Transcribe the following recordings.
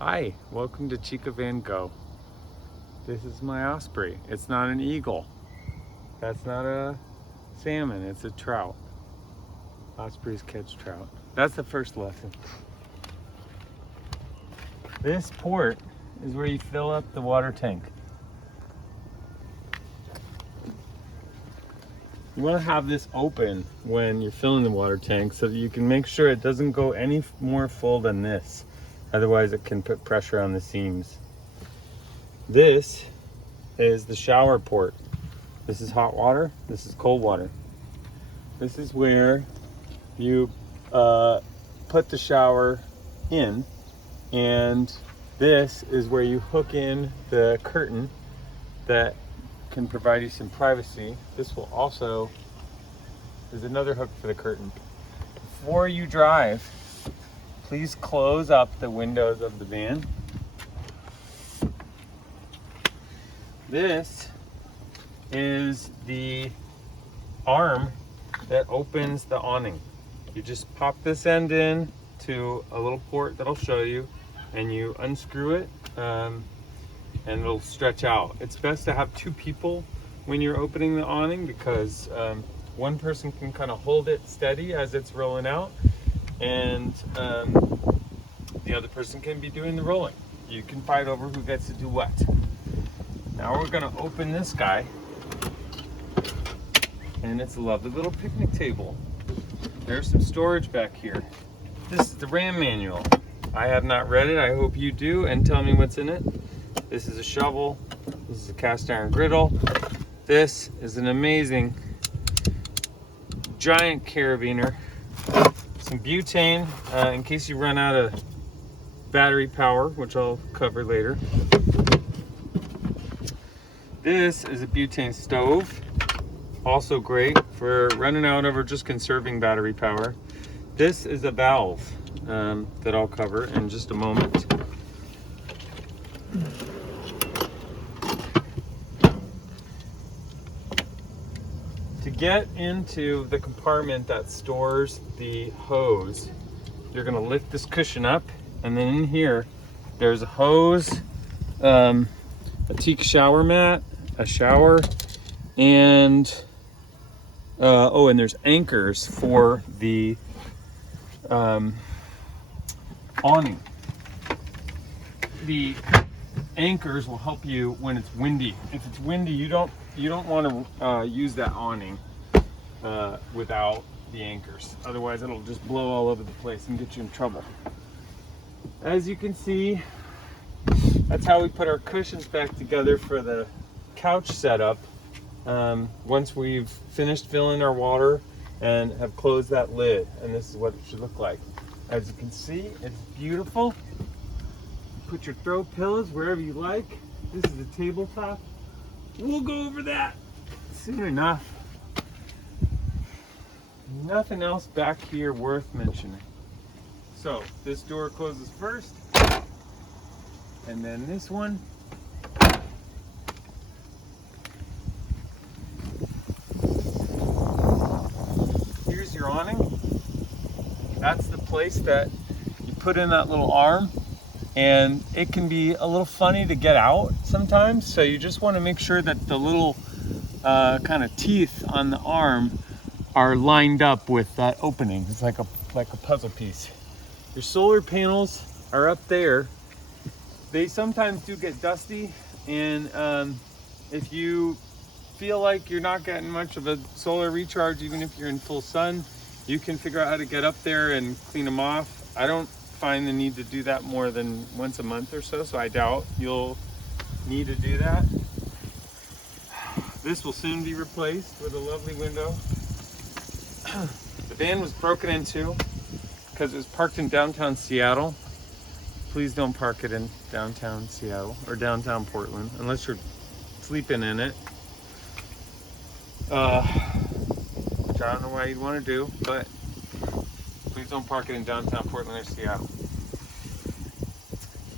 Hi, welcome to Chica Van Gogh. This is my osprey. It's not an eagle. That's not a salmon, it's a trout. Ospreys catch trout. That's the first lesson. This port is where you fill up the water tank. You want to have this open when you're filling the water tank so that you can make sure it doesn't go any more full than this. Otherwise it can put pressure on the seams. This is the shower port. This is hot water, this is cold water. This is where you put the shower in, and this is where you hook in the curtain that can provide you some privacy. This will also, there's another hook for the curtain. Before you drive, please close up the windows of the van. This is the arm that opens the awning. You just pop this end in to a little port that'll show you, and you unscrew it, and it'll stretch out. It's best to have two people when you're opening the awning because one person can kind of hold it steady as it's rolling out, and the other person can be doing the rolling. You can fight over who gets to do what. Now we're gonna open this guy, and it's a lovely little picnic table. There's some storage back here. This is the RAM manual. I have not read it. I hope you do, and tell me what's in it. This is a shovel. This is a cast iron griddle. This is an amazing giant carabiner. Some butane in case you run out of battery power, which I'll cover later. This is a butane stove. Also great for running out of or just conserving battery power. This is a valve that I'll cover in just a moment. To get into the compartment that stores the hose, you're gonna lift this cushion up, and then in here, there's a hose, a teak shower mat, a shower, and and there's anchors for the awning. The anchors will help you when it's windy. If it's windy, you don't want to use that awning without the anchors. Otherwise, it'll just blow all over the place and get you in trouble. As you can see, that's how we put our cushions back together for the couch setup. Once we've finished filling our water and have closed that lid, and this is what it should look like. As you can see, it's beautiful. Put your throw pillows wherever you like. This is the tabletop. We'll go over that soon enough. Nothing else back here worth mentioning. So this door closes first, and then this one. Here's your awning. That's the place that you put in that little arm, and it can be a little funny to get out sometimes, so you just want to make sure that the little kind of teeth on the arm are lined up with that opening. It's like a puzzle piece. Your solar panels are up there. They sometimes do get dusty, and if you feel like you're not getting much of a solar recharge, even if you're in full sun, you can figure out how to get up there and clean them off. I don't find the need to do that more than once a month or so, so I doubt you'll need to do that. This will soon be replaced with a lovely window. The van was broken into because it was parked in downtown Seattle. Please don't park it in downtown Seattle or downtown Portland unless you're sleeping in it. Which I don't know why you'd want to do, but please don't park it in downtown Portland or Seattle.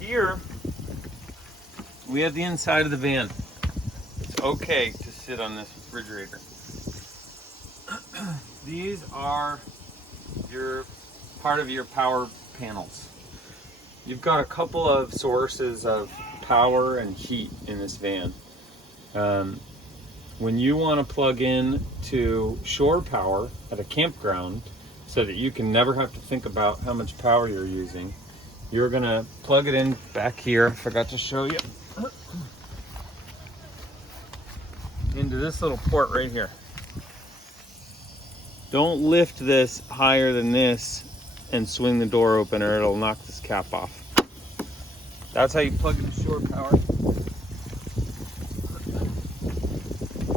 Here, we have the inside of the van. It's okay to sit on this refrigerator. These are part of your power panels. you've got a couple of sources of power and heat in this van. When you want to plug in to shore power at a campground so that you can never have to think about how much power you're using, you're gonna plug it in back here. I forgot to show you. Into this little port right here. Don't lift this higher than this and swing the door open or it'll knock this cap off. That's how you plug into shore power.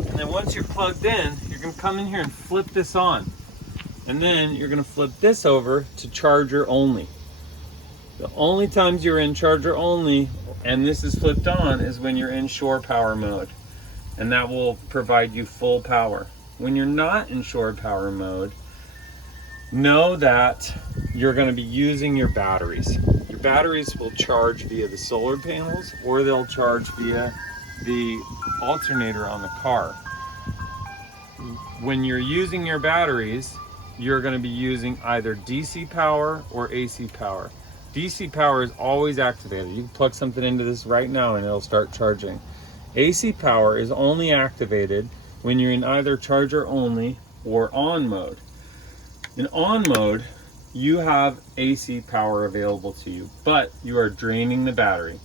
And then once you're plugged in, you're gonna come in here and flip this on. And then you're gonna flip this over to charger only. The only times you're in charger only and this is flipped on is when you're in shore power mode. And that will provide you full power. When you're not in shore power mode, know that you're going to be using your batteries. Your batteries will charge via the solar panels or they'll charge via the alternator on the car. When you're using your batteries, you're going to be using either DC power or AC power. DC power is always activated. You can plug something into this right now and it'll start charging. AC power is only activated when you're in either charger only or on mode. In on mode, you have AC power available to you, but you are draining the battery.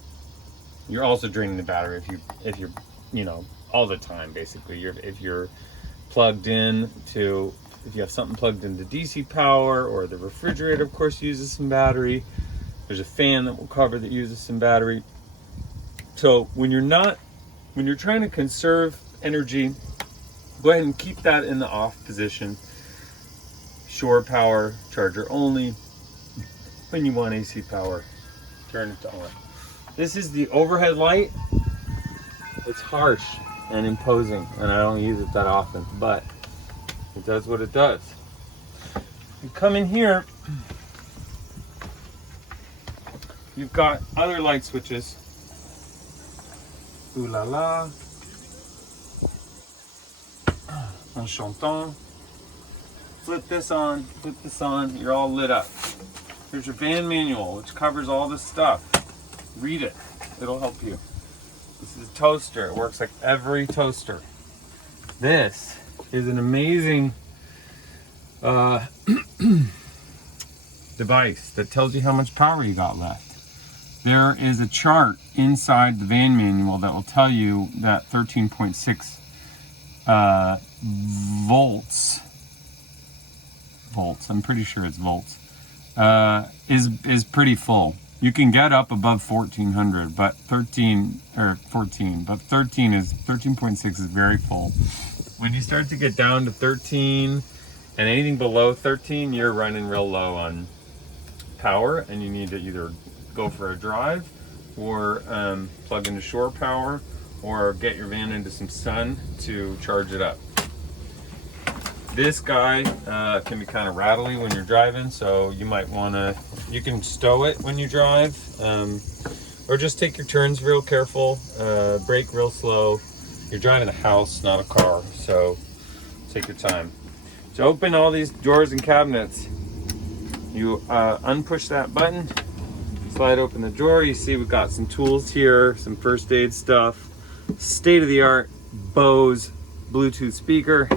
You're also draining the battery if you're you know, all the time basically. If you're plugged in to, if you have something plugged into DC power, or the refrigerator of course uses some battery. There's a fan that will cover that uses some battery. So when you're trying to conserve energy, go ahead and keep that in the off position. Shore power, charger only. When you want AC power, turn it to on. This is the overhead light. It's harsh and imposing, and I don't use it that often, but it does what it does. You come in here, you've got other light switches. Ooh la la. Enchantant. Flip this on, you're all lit up. Here's your van manual, which covers all this stuff. Read it, it'll help you. This is a toaster, it works like every toaster. This is an amazing device that tells you how much power you got left. There is a chart inside the van manual that will tell you that 13.6 volts, I'm pretty sure it's volts, is pretty full. You can get up above 1400, but 13.6 is very full. When you start to get down to 13 and anything below 13, you're running real low on power and you need to either go for a drive or plug into shore power or get your van into some sun to charge it up. This guy can be kind of rattly when you're driving, so you might want to, you can stow it when you drive, or just take your turns real careful, brake real slow. You're driving a house, not a car, so take your time. To open all these drawers and cabinets, you unpush that button, slide open the drawer. You see we've got some tools here, some first aid stuff, state-of-the-art Bose Bluetooth speaker,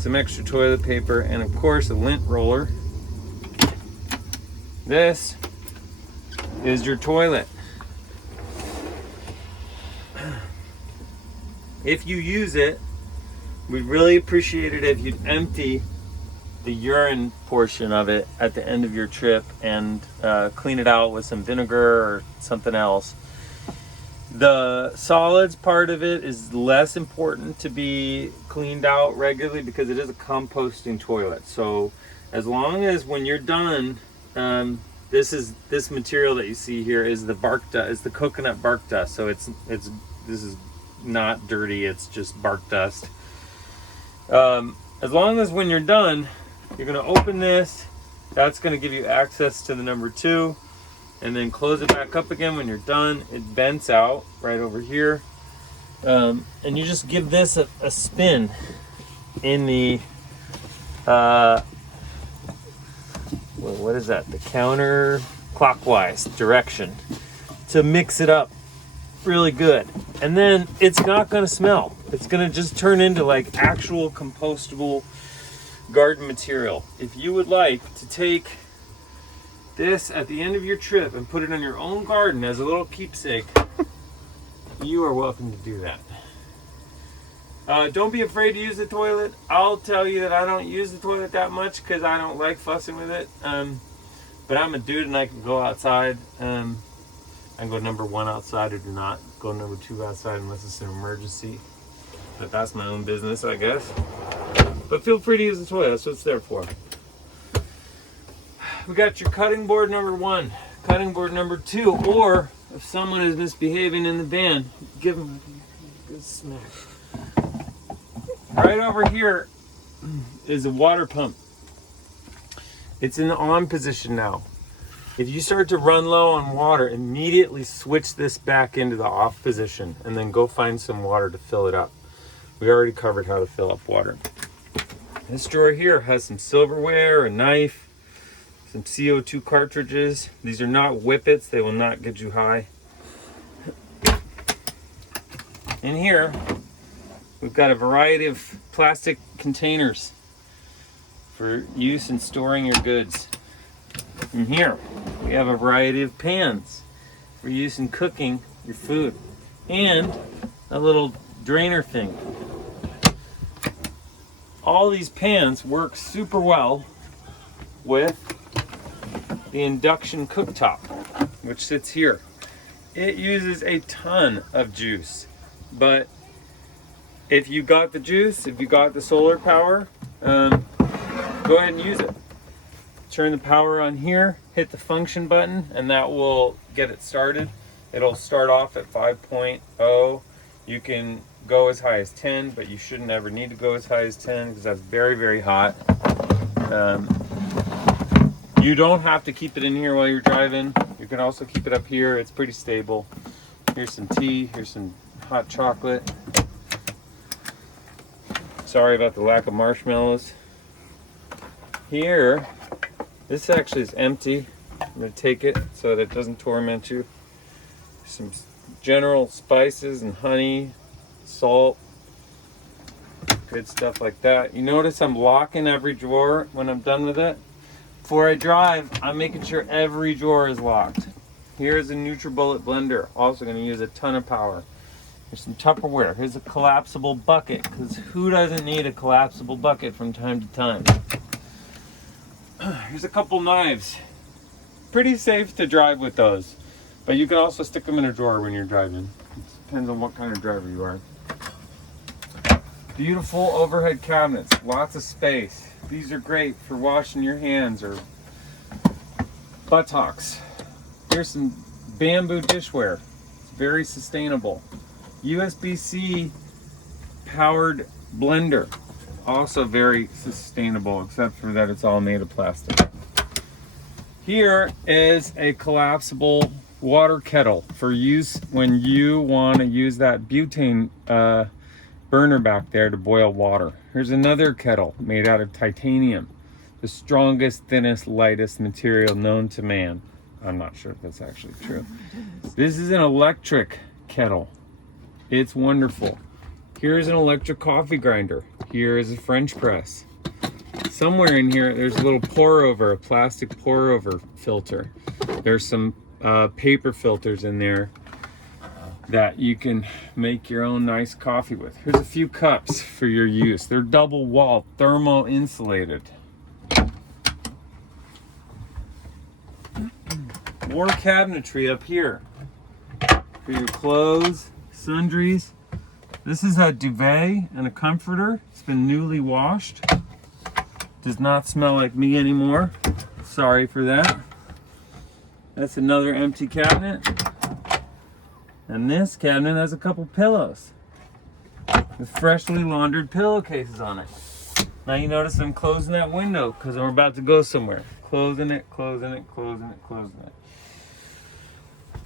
some extra toilet paper, and of course a lint roller. This is your toilet. If you use it, we'd really appreciate it if you'd empty the urine portion of it at the end of your trip and clean it out with some vinegar or something else. The solids part of it is less important to be cleaned out regularly because it is a composting toilet. So as long as when you're done, this material that you see here is the bark dust, is the coconut bark dust. So this is not dirty, it's just bark dust. As long as when you're done, you're going to open this, that's going to give you access to the number 2. And then close it back up again when you're done. It vents out right over here. And you just give this a spin in the, what is that? The counter clockwise direction to mix it up really good. And then it's not gonna smell. It's gonna just turn into like actual compostable garden material. If you would like to take this at the end of your trip and put it on your own garden as a little keepsake, you are welcome to do that. Don't be afraid to use the toilet. I'll tell you that I don't use the toilet that much because I don't like fussing with it. But I'm a dude and I can go outside. I can go number 1 outside or do not go number 2 outside unless it's an emergency. But that's my own business, I guess. But feel free to use the toilet. That's what it's there for. We got your cutting board number 1, cutting board number 2, or if someone is misbehaving in the van, give them a good smack. Right over here is a water pump. It's in the on position now. If you start to run low on water, immediately switch this back into the off position and then go find some water to fill it up. We already covered how to fill up water. This drawer here has some silverware, a knife, some CO2 cartridges. These are not whippets, they will not get you high. In here, we've got a variety of plastic containers for use in storing your goods. In here, we have a variety of pans for use in cooking your food, and a little drainer thing. All these pans work super well with the induction cooktop, which sits here. It uses a ton of juice, but if you got the juice, if you got the solar power, go ahead and use it. Turn the power on here, hit the function button, and that will get it started. It'll start off at 5.0. You can go as high as 10, but you shouldn't ever need to go as high as 10 because that's very, very hot. You don't have to keep it in here while you're driving. You can also keep it up here. It's pretty stable. Here's some tea. Here's some hot chocolate. Sorry about the lack of marshmallows. Here, this actually is empty. I'm going to take it so that it doesn't torment you. Some general spices and honey, salt, good stuff like that. You notice I'm locking every drawer when I'm done with it. Before I drive, I'm making sure every drawer is locked. Here's a NutriBullet blender, also going to use a ton of power. Here's some Tupperware. Here's a collapsible bucket, because who doesn't need a collapsible bucket from time to time? Here's a couple knives. Pretty safe to drive with those, but you can also stick them in a drawer when you're driving. It depends on what kind of driver you are. Beautiful overhead cabinets, lots of space. These are great for washing your hands or buttocks. Here's some bamboo dishware. It's very sustainable. USB-C powered blender. Also very sustainable, except for that it's all made of plastic. Here is a collapsible water kettle for use when you want to use that butane burner back there to boil water. Here's another kettle made out of titanium, the strongest, thinnest, lightest material known to man. I'm not sure if that's actually true. This is an electric kettle. It's wonderful. Here's an electric coffee grinder. Here is a French press. Somewhere in here, there's a little pour over, a plastic pour over filter. There's some paper filters in there that you can make your own nice coffee with. Here's a few cups for your use. They're double wall, thermo insulated. More cabinetry up here for your clothes, sundries. This is a duvet and a comforter. It's been newly washed. Does not smell like me anymore. Sorry for that. That's another empty cabinet. And this cabinet has a couple pillows with freshly laundered pillowcases on it. Now you notice I'm closing that window because I'm about to go somewhere. Closing it, closing it, closing it, closing it.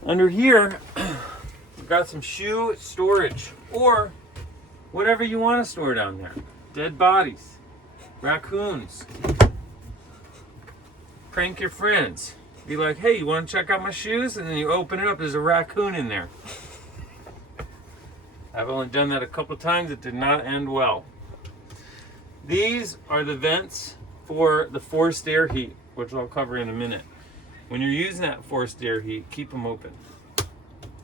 Under here, we've got some shoe storage or whatever you want to store down there. Dead bodies, raccoons, prank your friends. Be like, hey, you want to check out my shoes? And then you open it up, there's a raccoon in there. I've only done that a couple times. It did not end well. These are the vents for the forced air heat, which I'll cover in a minute. When you're using that forced air heat, keep them open.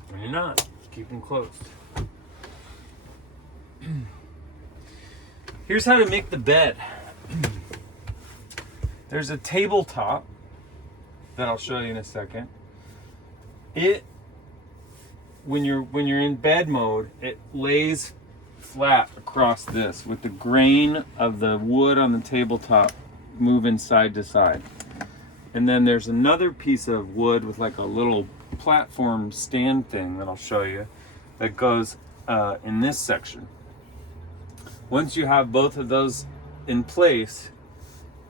When you're not, keep them closed. Here's how to make the bed. There's a tabletop that I'll show you in a second. When you're in bed mode, it lays flat across this with the grain of the wood on the tabletop moving side to side. And then there's another piece of wood with like a little platform stand thing that I'll show you that goes in this section. Once you have both of those in place,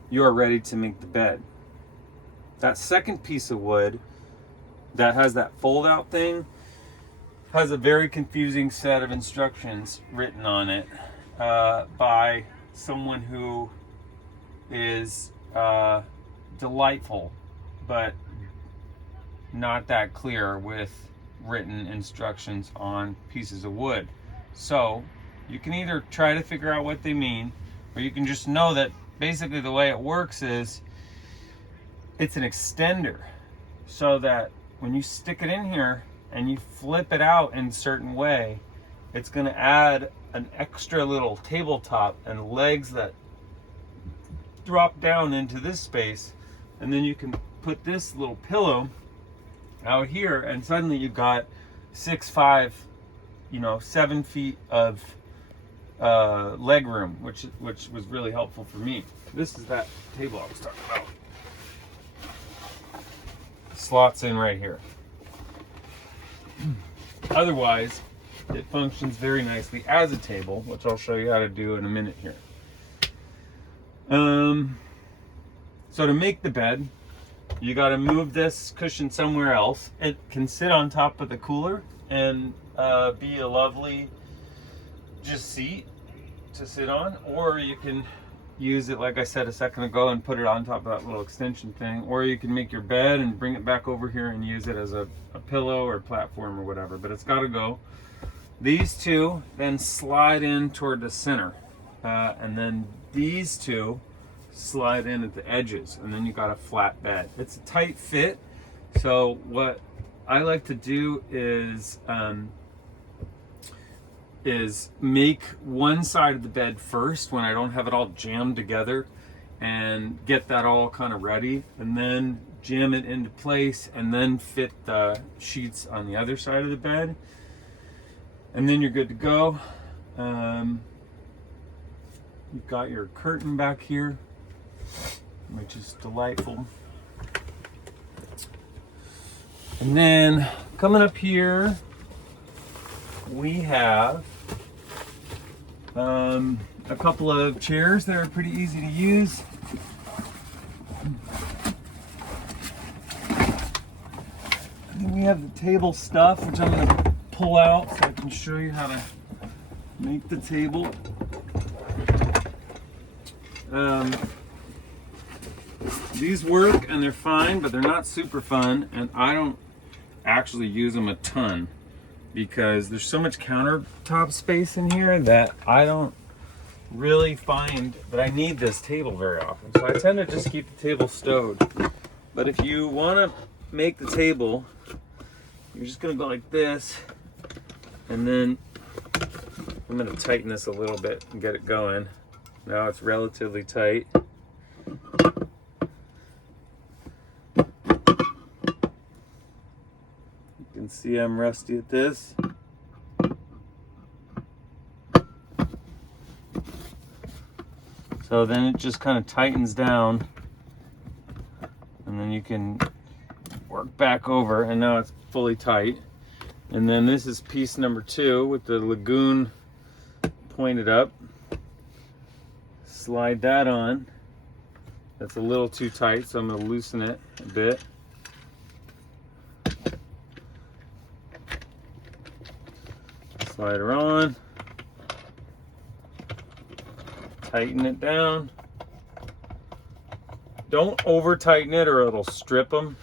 you are ready to make the bed. That second piece of wood that has that fold out thing has a very confusing set of instructions written on it by someone who is delightful, but not that clear with written instructions on pieces of wood. So you can either try to figure out what they mean, or you can just know that basically the way it works is it's an extender, so that when you stick it in here and you flip it out in a certain way, it's going to add an extra little tabletop and legs that drop down into this space, and then you can put this little pillow out here, and suddenly you've got 6'5", 7 feet of leg room, which was really helpful for me. This is that table I was talking about. Slots in right here. Otherwise, it functions very nicely as a table, which I'll show you how to do in a minute here. So to make the bed, you got to move this cushion somewhere else. It can sit on top of the cooler and be a lovely just seat to sit on, or you can use it like I said a second ago and put it on top of that little extension thing, or you can make your bed and bring it back over here and use it as a pillow or platform or whatever, but it's got to go. These two then slide in toward the center, and then these two slide in at the edges, and then you got a flat bed. It's a tight fit, so what I like to do is make one side of the bed first when I don't have it all jammed together, and get that all kind of ready, and then jam it into place, and then fit the sheets on the other side of the bed, and then you're good to go. You've got your curtain back here, which is delightful. And then coming up here, we have a couple of chairs that are pretty easy to use. And then we have the table stuff, which I'm going to pull out so I can show you how to make the table. These work and they're fine, but they're not super fun, and I don't actually use them a ton because there's so much countertop space in here that I don't really find that I need this table very often. So I tend to just keep the table stowed. But if you want to make the table, you're just going to go like this, and then I'm going to tighten this a little bit and get it going. Now it's relatively tight. You can see I'm rusty at this. So then it just kind of tightens down, and then you can work back over, and now it's fully tight. And then this is piece number 2 with the lagoon pointed up. Slide that on. That's a little too tight, so I'm going to loosen it a bit. Slide her on. Tighten it down. Don't over tighten it or it'll strip them.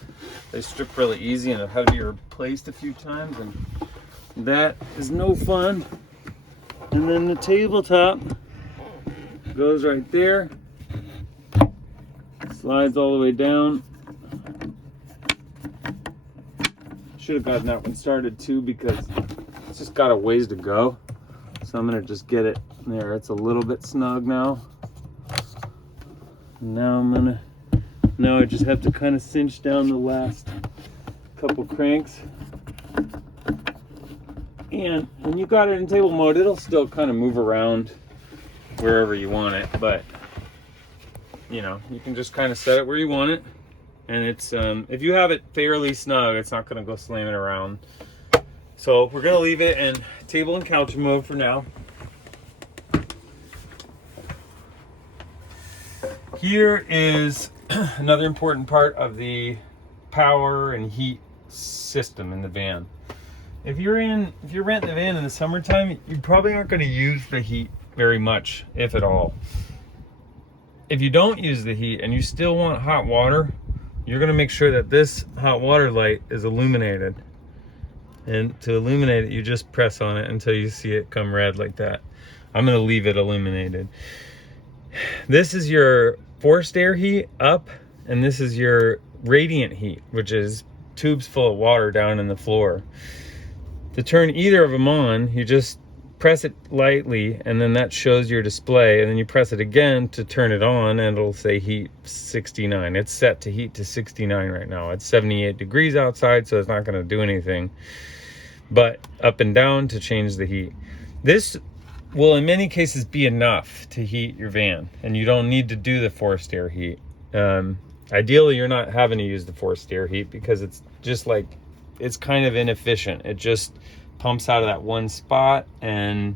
They strip really easy and have had to be replaced a few times, and that is no fun. And then the tabletop goes right there, slides all the way down. Should have gotten that one started too because it's just got a ways to go. So I'm gonna just get it there. It's a little bit snug now. Now I just have to kind of cinch down the last couple cranks. And when you got it in table mode, it'll still kind of move around wherever you want it, but you know, you can just kind of set it where you want it. And it's if you have it fairly snug, it's not going to go slamming around. So we're going to leave it in table and couch mode for now. Here is another important part of the power and heat system in the van. If you're renting the van in the summertime, you probably aren't going to use the heat very much, if at all. If you don't use the heat and you still want hot water, you're going to make sure that this hot water light is illuminated. And to illuminate it, you just press on it until you see it come red like that. I'm going to leave it illuminated. This is your forced air heat up, and this is your radiant heat, which is tubes full of water down in the floor. To turn either of them on, you just press it lightly, and then that shows your display, and then you press it again to turn it on, and it'll say heat 69. It's set to heat to 69 right now. It's 78 degrees outside, so it's not going to do anything but up and down to change the heat. This will in many cases be enough to heat your van, and you don't need to do the forced air heat. Ideally, you're not having to use the forced air heat because it's just like, it's kind of inefficient. It just pumps out of that one spot, and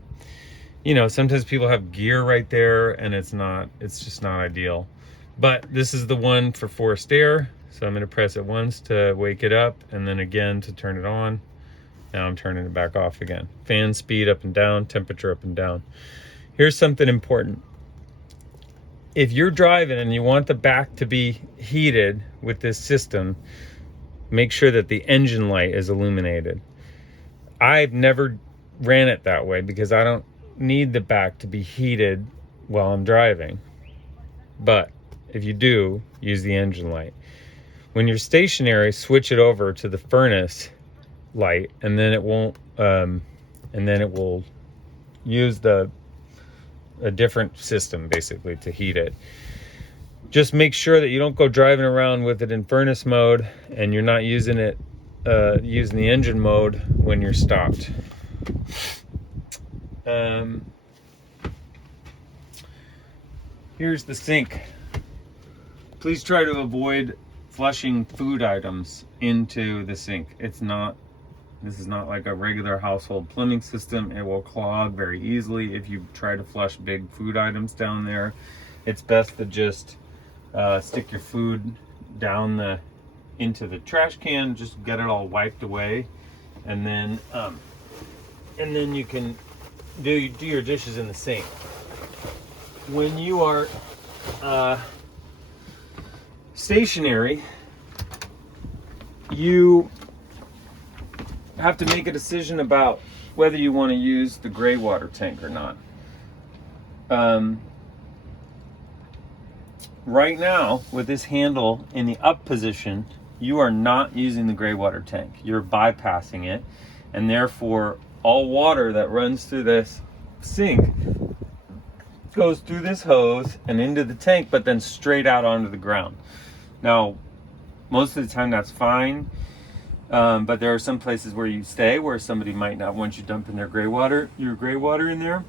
you know, sometimes people have gear right there and it's just not ideal. But this is the one for forced air, so I'm going to press it once to wake it up, and then again to turn it on. Now I'm turning it back off again. Fan speed up and down, temperature up and down. Here's something important. If you're driving and you want the back to be heated with this system, make sure that the engine light is illuminated. I've never ran it that way because I don't need the back to be heated while I'm driving. But if you do, use the engine light. When you're stationary, switch it over to the furnace light, and then it won't and then it will use a different system basically to heat it. Just make sure that you don't go driving around with it in furnace mode and you're not using it using the engine mode when you're stopped. Here's the sink. Please try to avoid flushing food items into the sink. This is not like a regular household plumbing system. It will clog very easily if you try to flush big food items down there. It's best to just stick your food down into the trash can, just get it all wiped away, and then you can do your dishes in the sink. When you are stationary, you have to make a decision about whether you want to use the gray water tank or not. Right now, with this handle in the up position, you are not using the gray water tank. You're bypassing it, and therefore all water that runs through this sink goes through this hose and into the tank, but then straight out onto the ground. Now, most of the time that's fine, but there are some places where you stay where somebody might not want you dumping your gray water in there.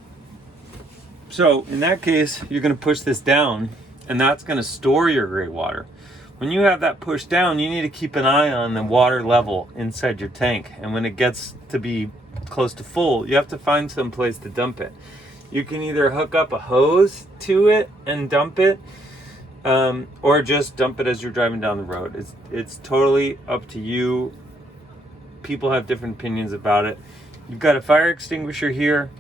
So in that case, you're going to push this down, and that's going to store your gray water. When you have that pushed down, you need to keep an eye on the water level inside your tank, and when it gets to be close to full, you have to find some place to dump it. You can either hook up a hose to it and dump it, or just dump it as you're driving down the road. It's totally up to you. People have different opinions about it. You've got a fire extinguisher here,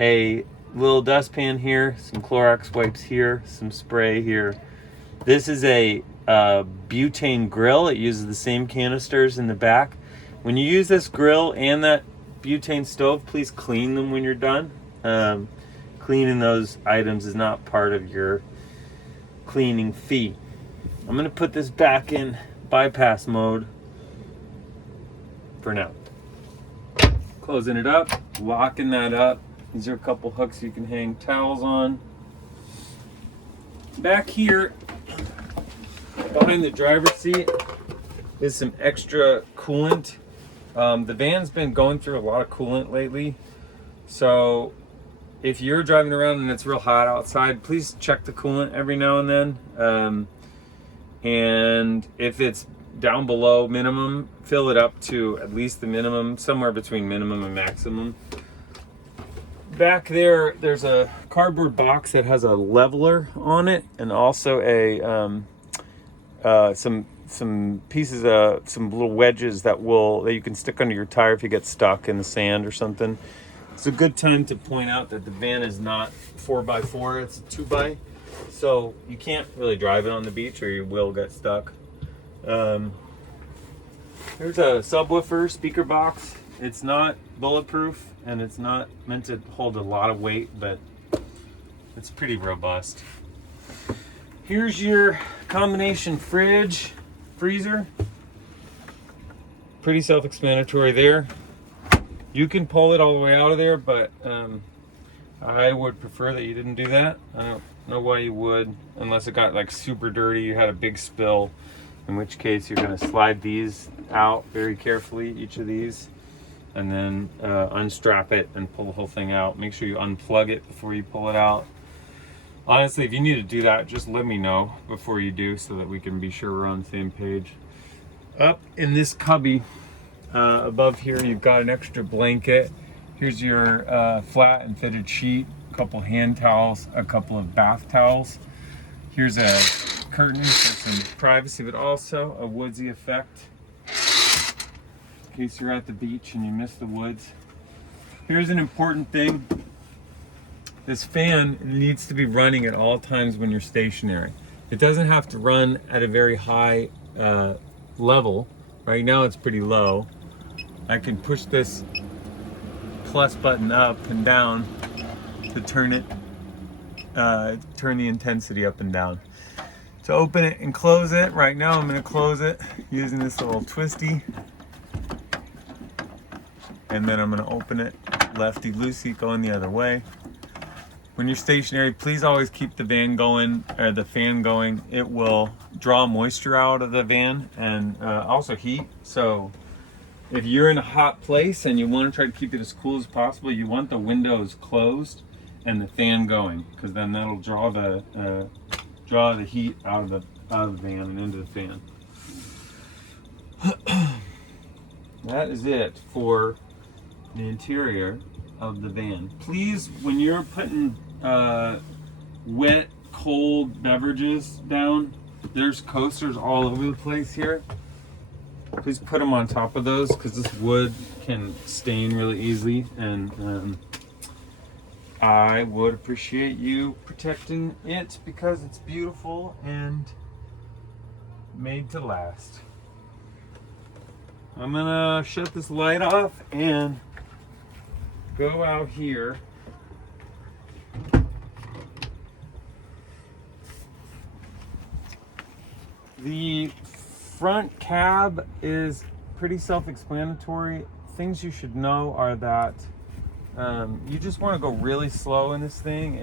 a little dustpan here, some Clorox wipes here, some spray here. This is a butane grill. It uses the same canisters in the back. When you use this grill and that butane stove, please clean them when you're done. Cleaning those items is not part of your cleaning fee. I'm gonna put this back in bypass mode for now. Closing it up, locking that up. These are a couple hooks you can hang towels on. Back here, behind the driver's seat, is some extra coolant. The van's been going through a lot of coolant lately, so if you're driving around and it's real hot outside, please check the coolant every now and then. And if it's down below minimum, fill it up to at least the minimum, somewhere between minimum and maximum. Back there, there's a cardboard box that has a leveler on it, and also a some pieces of some little wedges that you can stick under your tire if you get stuck in the sand or something. It's a good time to point out that the van is not 4x4, it's a 2x, so you can't really drive it on the beach or you will get stuck. There's a subwoofer speaker box. It's not bulletproof and it's not meant to hold a lot of weight, but it's pretty robust. Here's your combination fridge, freezer. Pretty self-explanatory there. You can pull it all the way out of there, but I would prefer that you didn't do that. I don't know why you would, unless it got like super dirty, you had a big spill, in which case you're gonna slide these out very carefully, each of these, and then unstrap it and pull the whole thing out. Make sure you unplug it before you pull it out. Honestly, if you need to do that, just let me know before you do so that we can be sure we're on the same page. Up in this cubby, above here, you've got an extra blanket. Here's your flat and fitted sheet, a couple hand towels, a couple of bath towels. Here's a curtain for some privacy, but also a woodsy effect in case you're at the beach and you miss the woods. Here's an important thing. This fan needs to be running at all times when you're stationary. It doesn't have to run at a very high level. Right now it's pretty low. I can push this plus button up and down to turn it, turn the intensity up and down. To open it and close it, right now I'm gonna close it using this little twisty. And then I'm gonna open it lefty-loosey, going the other way. When you're stationary, please always keep the van going, or the fan going. It will draw moisture out of the van and also heat. So if you're in a hot place and you want to try to keep it as cool as possible, you want the windows closed and the fan going, because then that'll draw the heat out of the van and into the fan. That is it for the interior of the van. Please, when you're putting wet, cold beverages down, there's coasters all over the place here. Please put them on top of those, because this wood can stain really easily, and I would appreciate you protecting it because it's beautiful and made to last. I'm gonna shut this light off and go out here. The front cab is pretty self-explanatory. Things you should know are that you just want to go really slow in this thing.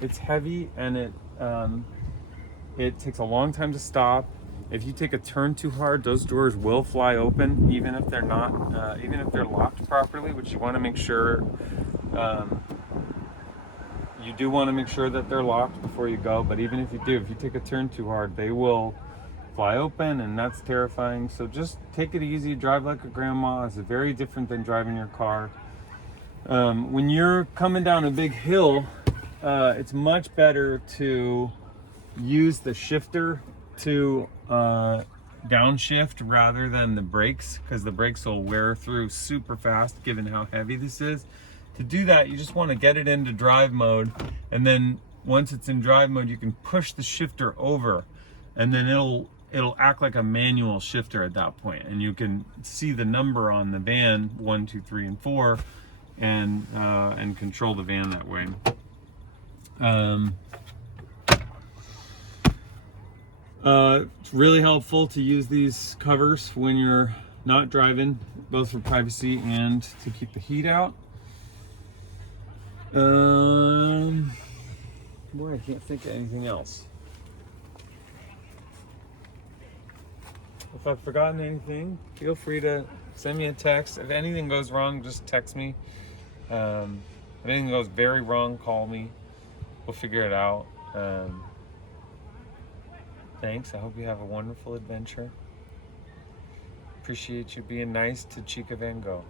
It's heavy and it takes a long time to stop. If you take a turn too hard, those doors will fly open, even if they're not, even if they're locked properly, which you want to make sure. You do want to make sure that they're locked before you go. But even if you take a turn too hard, they will fly open, and that's terrifying. So just take it easy, drive like a grandma. It's very different than driving your car. When you're coming down a big hill, it's much better to use the shifter to downshift rather than the brakes, because the brakes will wear through super fast given how heavy this is. To do that, you just want to get it into drive mode, and then once it's in drive mode, you can push the shifter over, and then it'll it'll act like a manual shifter at that point, and you can see the number on the van 1, 2, 3, and 4, and control the van that way. It's really helpful to use these covers when you're not driving, both for privacy and to keep the heat out. Boy, I can't think of anything else. If I've forgotten anything, feel free to send me a text. If anything goes wrong, just text me. If anything goes very wrong, call me. We'll figure it out. Thanks. I hope you have a wonderful adventure. Appreciate you being nice to Chica Van Gogh.